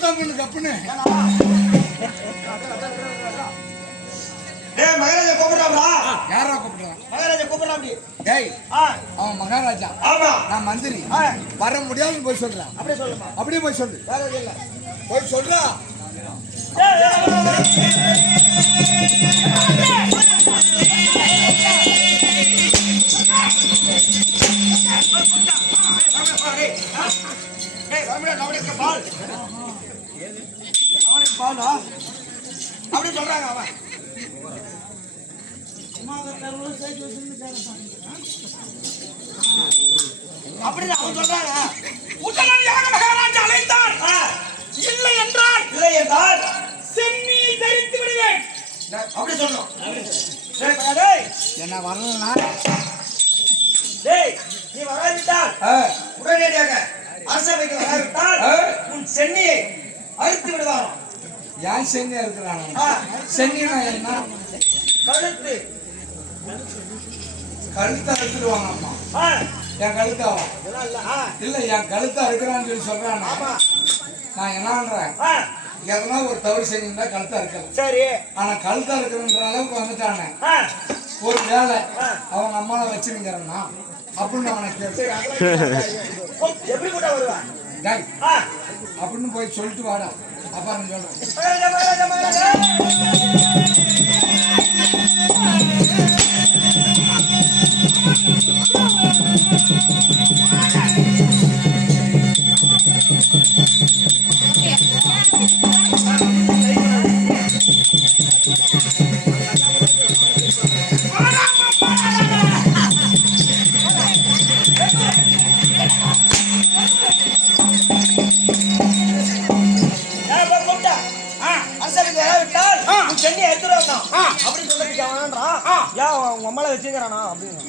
சத்தம் பண்ணு கப்புன்னு. டேய் மகாராஜா கூப்பிடுறாப்டா. யாரா கூப்பிடுறா? மகாராஜா கூப்பிடுறாப்டி. டேய் அவன் மகாராஜா. ஆமா நான் மந்திரி. வர முடியாதுன்னு போய் சொல்றேன். அப்படியே சொல்லுமா. அப்படியே போய் சொல்லு. வேற எதுவும் இல்ல. போய் சொல்றா. அப்படி சொல்றாங்க அவன். அப்படிதான் அவன் சொல்றாங்க. உடனடியாக மகாராஜா அழைத்தார். இல்லை என்றால் சென்னியை தரித்து விடுவேன். அப்படி சொல்லணும். என்ன வரலன்னா டேய் நீ வராவிட்டால் உடனடியாக அரசவைக்கு வராவிட்டால் உன் சென்னியை அழித்து விடுவாராம். ஏன் சென்னியா இருக்கிறான்? சென்னினா என்ன? கழுத்து கழுத்தா எடுத்துருவாங்க அம்மா. என் கழுத்தாவா இல்ல என் கழுத்தா இருக்கிறான்னு சொல்லி சொல்றான். நான் என்னன்றேன், எதனா ஒரு தவறு செஞ்சிருந்தா கழுத்தா இருக்கலாம். சரி. ஆனா கழுத்தா இருக்கிறன்ற அளவுக்கு வந்துட்டானே, ஒரு வேலை அவங்க அம்மாவை வச்சிருக்கிறேன்னா அப்படின்னு அவனை கேட்டு எப்படி கூட வருவான் அப்படின்னு போய் சொல்லிட்டு வாடா. அப்புறம் சொல்றேன். அவங்க அம்மால வச்சுக்கிறானா அப்படின்னு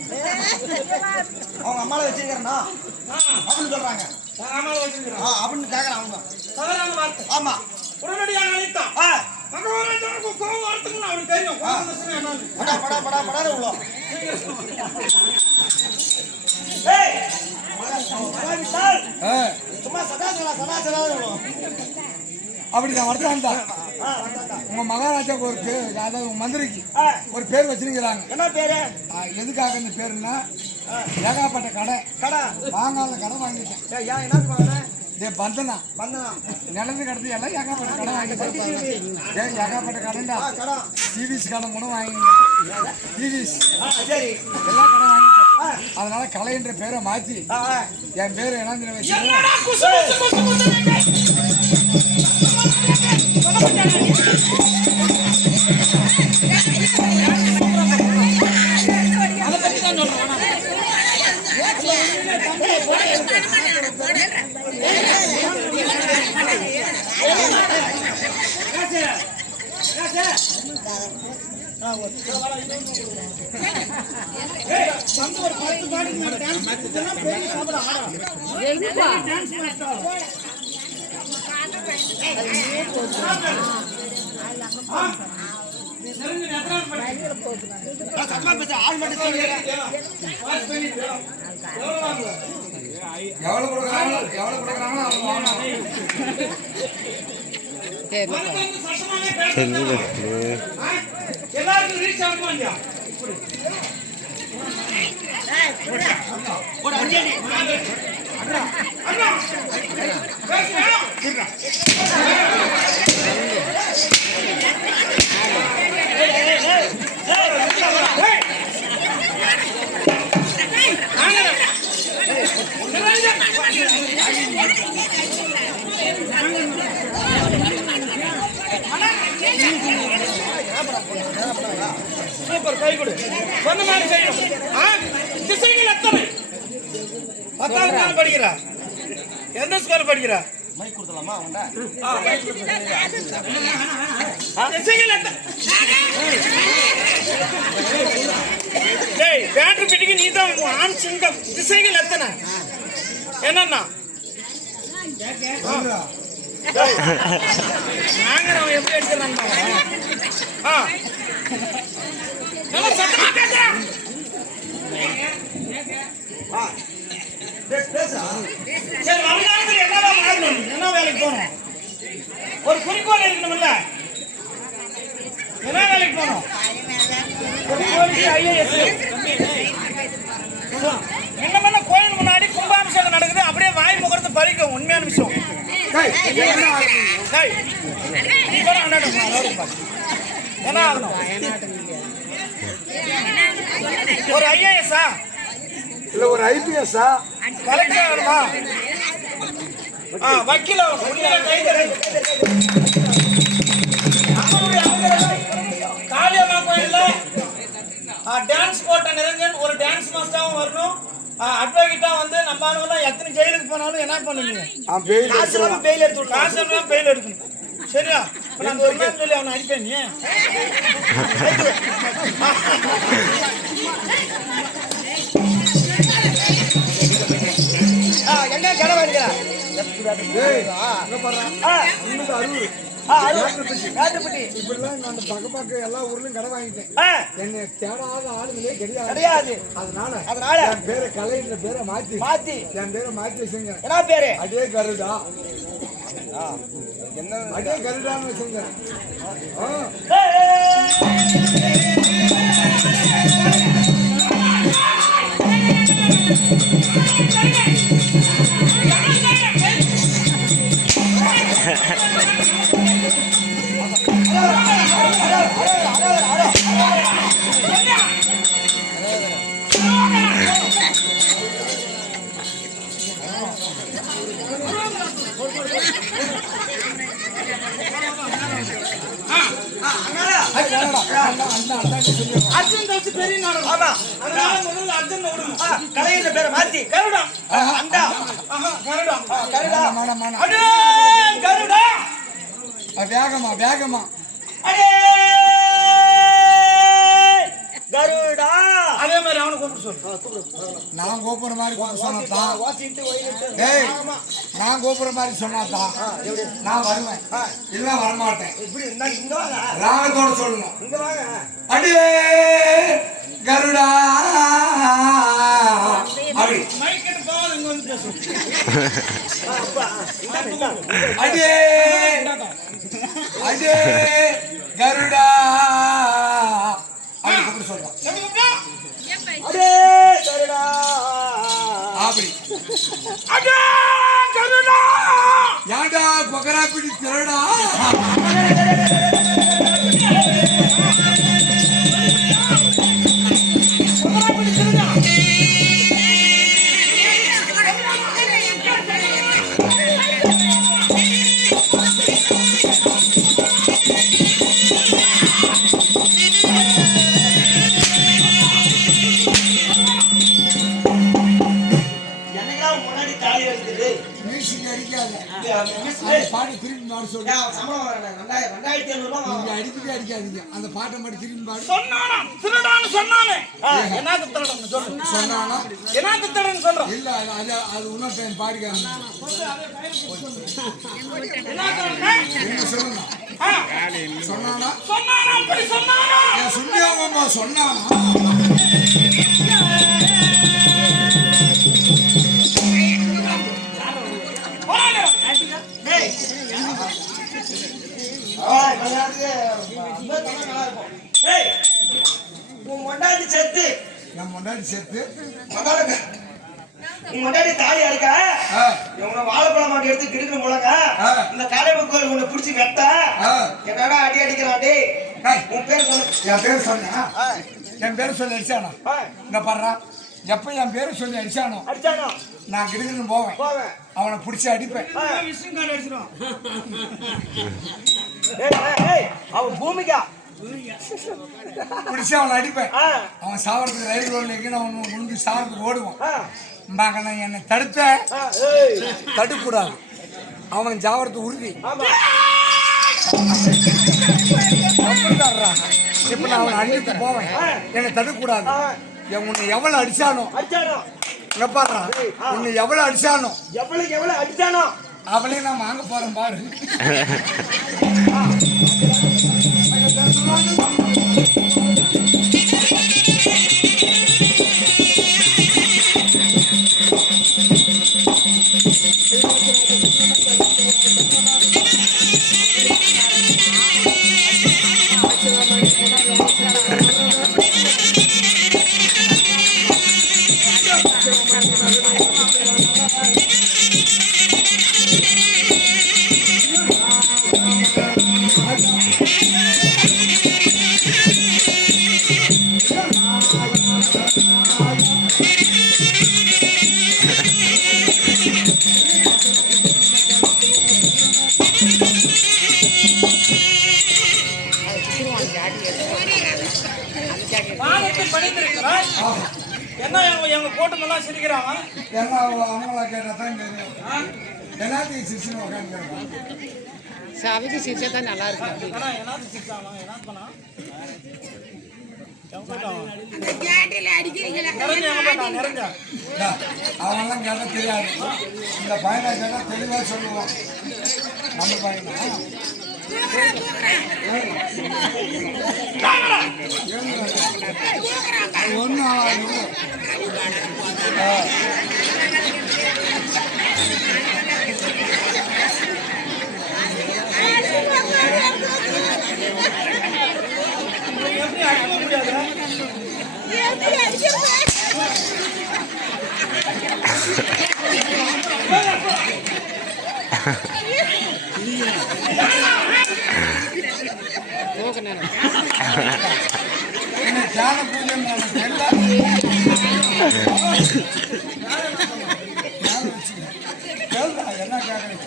அவங்க அம்மால வச்சுக்கிறானா அப்படின்னு சொல்றாங்க. அப்படின்னு கேக்குறான் அவங்க. ஆமா உடனடியாக அழைத்தான். மகாராஜாவுக்கு கோபம் வரத்துக்கு அவனுக்கு தெரியும். படா படா படா படா உள்ள சும்மா சதாசனா அப்படிதான் வரட்டான்டா. உங்க மகாராஜாவுக்கு ஒரு பேர், அதாவது உங்க மந்திரிக்கு ஒரு பேர் வச்சிருக்கிறாங்க. என்ன பேரு? எதுக்காக இந்த பேருன்னா, ஏகாப்பட்ட கடை வாங்காத கடை வாங்கிட்டேன். பந்தனா நிலந்து கடத்தி எல்லாம் ஏகாப்பட்ட கடை வாங்கிட்டேன். ஏகாப்பட்ட கடைண்டா. டிவிஸ் கடை கூட வாங்கிட்டேன். டிவிஸ் எல்லா கடை வாங்கிட்டேன். அதனால கலை என்ற பேரை மாத்தி என் பேரு என்ன எவ்வளவு கொடுக்குறாங்களோ எல்லாருக்கும் ரீச் ஆகுமா இல்லையா? சூப்பர், கை கொடு. சொன்ன மாதிரி செய்யணும். திசைகள் எத்தனை? 10ஆம் ஸ்கூல் படிக்கிறா? எந்த ஸ்கூல் படிக்கிறா? மைக் கொடுத்தலாமா அவன்டா? திசைகள் எத்தனை? டேய், பேட்டரி பிடிக்கு நீ தான் ஆண் சிங்கம். திசைகள் எத்தனை? என்னன்னா நாங்க அவன் எப்படி எடுத்துறாங்க? சத்தமா பேசுறேன். சரி, வருங்காலத்தில் என்ன வேலைக்கு போகணும்? ஐஏஎஸ் என்ன கோயில் முன்னாடி கும்பாபிஷேகம் நடக்குது, அப்படியே வாய் முகர்ந்து பறிக்கும். உண்மையான விஷயம். என்ன ஆகணும்? ஒரு ஐஏஎஸ்ஸா இல்ல ஒரு ஐபிஎஸ்ஸா கலெக்டர் ஆகணுமா? வக்கீல் காளியம்மா கோயில்ல டான்ஸ் போட்ட நிரஞ்சன் ஒரு டான்ஸ் மாஸ்டராகவும் வரணும். அட்வொகேட்டா வந்து நம்ம ஆளுங்கெல்லாம் எத்தனை ஜெயிலுக்கு போனாலும் என்ன பண்ணுவீங்க? பெயில் எடுக்கணும். சரியா? இப்ப நான் ஒரு நாள் சொல்லி அவனை அடிப்பேன். நீ என்ன கடை வாங்கிக்கிறா எல்லா ஊர்லயும் கடை வாங்கிட்டேன். என்னை தேடாத ஆளுங்களே கிடையாது. அதனால என் பேரை கலைன்ற பேரை மாத்தி என் பேரை மாத்தி வச்சுங்க. என்ன பேரு? அடே கருடா. அடே கருடான்னு வச்சுங்க. அர்ஜுன் தோசு பெரிய நாடகம். அதனால முதல்ல அர்ஜுன் விடணும். கலையில பேரை மாத்தி கருடா. அண்டா கருடா. கருடா அடே கருடா. வேகமா அடே கருடா. அதே மாதிரி அவனை கூப்பிட்டு சொல்லு. நான் கோபுர மாதிரி சொன்னாதான். வாசிட்டு வயிட்டு டேய், நான் கோபுர மாதிரி சொன்னாதான் நான் வருவேன். இல்ல வரமாட்டேன். இப்படி இருந்தா இங்க வாங்க. ராகத்தோட சொல்லணும். இங்க வாங்க. அடே கருடா. அப்படி மைக் கிட்ட போகாத, இங்க வந்து பேசு. அடே கருடா. அப்படி கூப்பிட்டு சொல்லலாம். அடே கருடா. அப்படி அடே கருடா. யாண்டா கொக்கரா பிடி திருடா. முன்னாடி தாலி எடுத்துது மியூசிக் அடிக்காத. பாட்டு திரும்பி பாடு சொல்லு. சம்பளம் 2500 ரூபாய் நீங்க அடிக்கவே அடிக்காதீங்க. அந்த பாட்டை மட்டும் திரும்பி பாடு. சொன்னானா திருடான்னு சொன்னானே. என்னது திருடன்னு சொல்லு. சொன்னானா என்னது திருடன்னு சொல்றோம். இல்ல அது இன்னொரு டைம் பாடிக்காங்க. என்ன சொல்லணும்? சொன்னானா அப்படி சொன்னானா. என் சுண்டியாமா சொன்னானா. செத்து என் முன்னாடி சேர்த்து முன்னாடி தாலி அடிக்க இவங்க வாழைப்பழம் மாட்டி எடுத்து கிடுக்கணும் போலங்க. இந்த காலைப்பு கோயில் உன்னை பிடிச்சி வெட்ட என்னடா அடி அடிக்கிறான். உன் பேர் சொல்லு. என் பேர் சொன்னா என் பேர் சொல்லி அடிச்சானோ. இங்க பாடுறா, எப்ப என் பேரை சொல்லி அடிச்சானோ நான் கிடுக்குன்னு போவேன். அவனை பிடிச்சி அடிப்பேன். விஷ்ணு கார்டு அடிச்சிடும். அவன் பூமிக்கா பிடிச்சி அவனை அடிப்பேன். அவன் சாவறதுக்கு ரயில் ரோட்ல எங்கே அவன் முன்பு சாவறதுக்கு ஓடுவான். நான் என்னை தடுக்கூடாது. அவன் சாவறதுக்கு உறுதி. இப்ப நான் அவனை அடித்து போவேன். என்னை தடுக்கூடாது. உன்னை எவ்வளவு அடிச்சானோ பாடுறான். உன்னை எவ்வளவு அடிச்சானோ அவளையும் நான் வாங்க போறேன் பாரு. கூட்டமெல்லாம் சிரிக்கிறாங்க. எல்லாம் அவங்கள கேட்டால் தான் தெரியும். எல்லாத்தையும் சிரிச்சுன்னு உட்காந்துருக்கான். சாவிக்கு சிரிச்சா தான் நல்லா இருக்கும். ஆனா என்னது சிரிச்சாங்க? என்ன பண்ணா? அவங்கெல்லாம் கேட்டா தெரியாது. இந்த பையனை கேட்டா தெளிவா சொல்லுவான். நம்ம பையனா ஒன்னும் ஆகாது. எப்படி அடிக்க முடியாது? தியான பூஜை என்ன கேட்கறேன்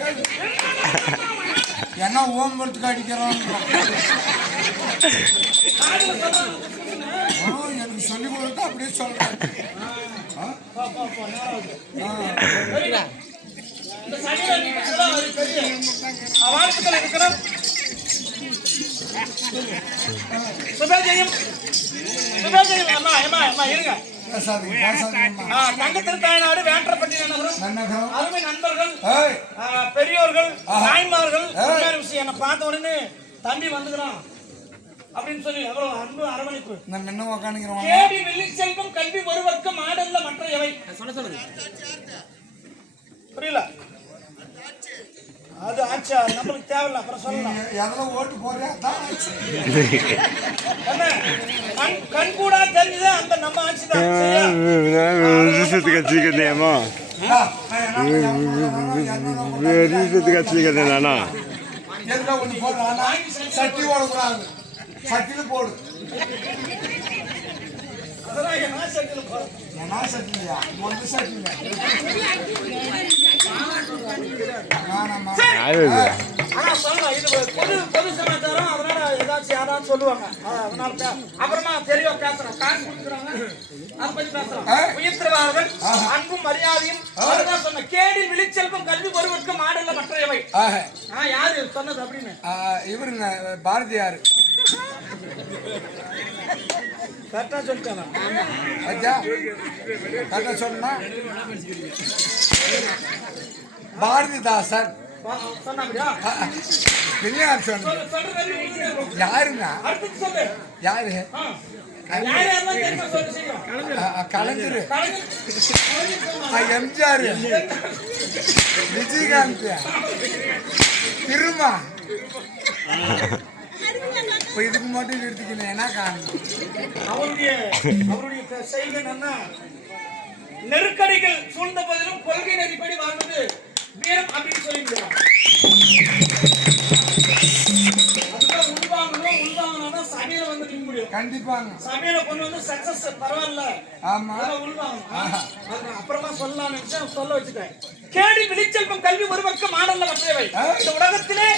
என்ன ஓம்பத்துக்கு அடிக்கிறான். எனக்கு சொல்லி கொடுத்தா அப்படியே சொல்றேன். இந்த சனியில பெரிய வாழ்த்துக்கள் இருக்கிறோம். சுபஜயம் அம்மா அம்மா அம்மா இருங்க. தங்கத்தில் தாய்நாடு வேண்டப்பட்டி நகரம் அருமை நண்பர்கள் பெரியோர்கள் தாய்மார்கள் விஷயம் என்ன பார்த்த உடனே தம்பி வந்துக்கிறான் அப்படின்னு சொல்லி எவ்வளவு அன்பு அரவணைப்பு. கேடி வெள்ளி செல்வம் கல்வி ஒருவர்க்கம் ஆடல்ல மற்ற எவை சொல்லுது புரியல. அது ஆச்சா நம்மளுக்கு தேவையில்ல அப்புறம் சொல்லலாம். எவ்வளவு ஓட்டு போறியா கண் கூட தெரிஞ்சது அந்த நம்ம ஆட்சி தான். சட்டி போடக்கூடாது. சட்டில போடு. அதெல்லாம் என்ன சட்டில போடு. என்ன சட்டிலையா? மொத்த சட்டில. பொது சமாச்சாரம். அதனால ஏதாச்சும் யாராவது சொல்லுவாங்க. அதனால அப்புறமா தெளிவா பேசுறேன். காசு கொடுக்குறாங்க அதை பத்தி பேசுறோம். உயிர்த்திருவார்கள் அன்பும் மரியாதையும் அதுதான் சொன்ன. கேடில் விழிச்செல்வம் கல்வி ஒருவருக்கும் ஆடல்ல மற்றையவை. யாரு சொன்னது அப்படின்னு? இவருங்க பாரதியார். கரெக்டா சொல்லிட்டாங்க. கரெக்டா சொன்னா பாரதிதாசன் சொன்னாங்கயா? பெரியார் சொன்ன. யாருங்க? யாரு? கலைஞர், எம்ஜிஆர், விஜயகாந்த், திருமா. இதுக்கு மட்டும் எடுத்துக்கணும். என்ன காரணம்? அவருடைய செய்கை என்ன? நெருக்கடிகள் சூழ்ந்த போதிலும் கொள்கை நெறிப்படி வாழ்வது வீரம் அப்படின்னு சொல்லியிருக்கிறார். அதுதான் உள்வாங்கணும்னா சமையல வந்து நிக்க முடியும். கண்டிப்பாங்க. சமையல கொண்டு வந்து சக்சஸ் பரவாயில்ல. ஆமா. உள்வாங்கணும். அப்புறமா சொல்லலாம்னு நினைச்சேன், சொல்ல வச்சுட்டேன். கேடி விழிச்செல்வம் கல்வி ஒருவர்க்கம் ஆடல்ல மற்றவை. இந்த உலகத்திலே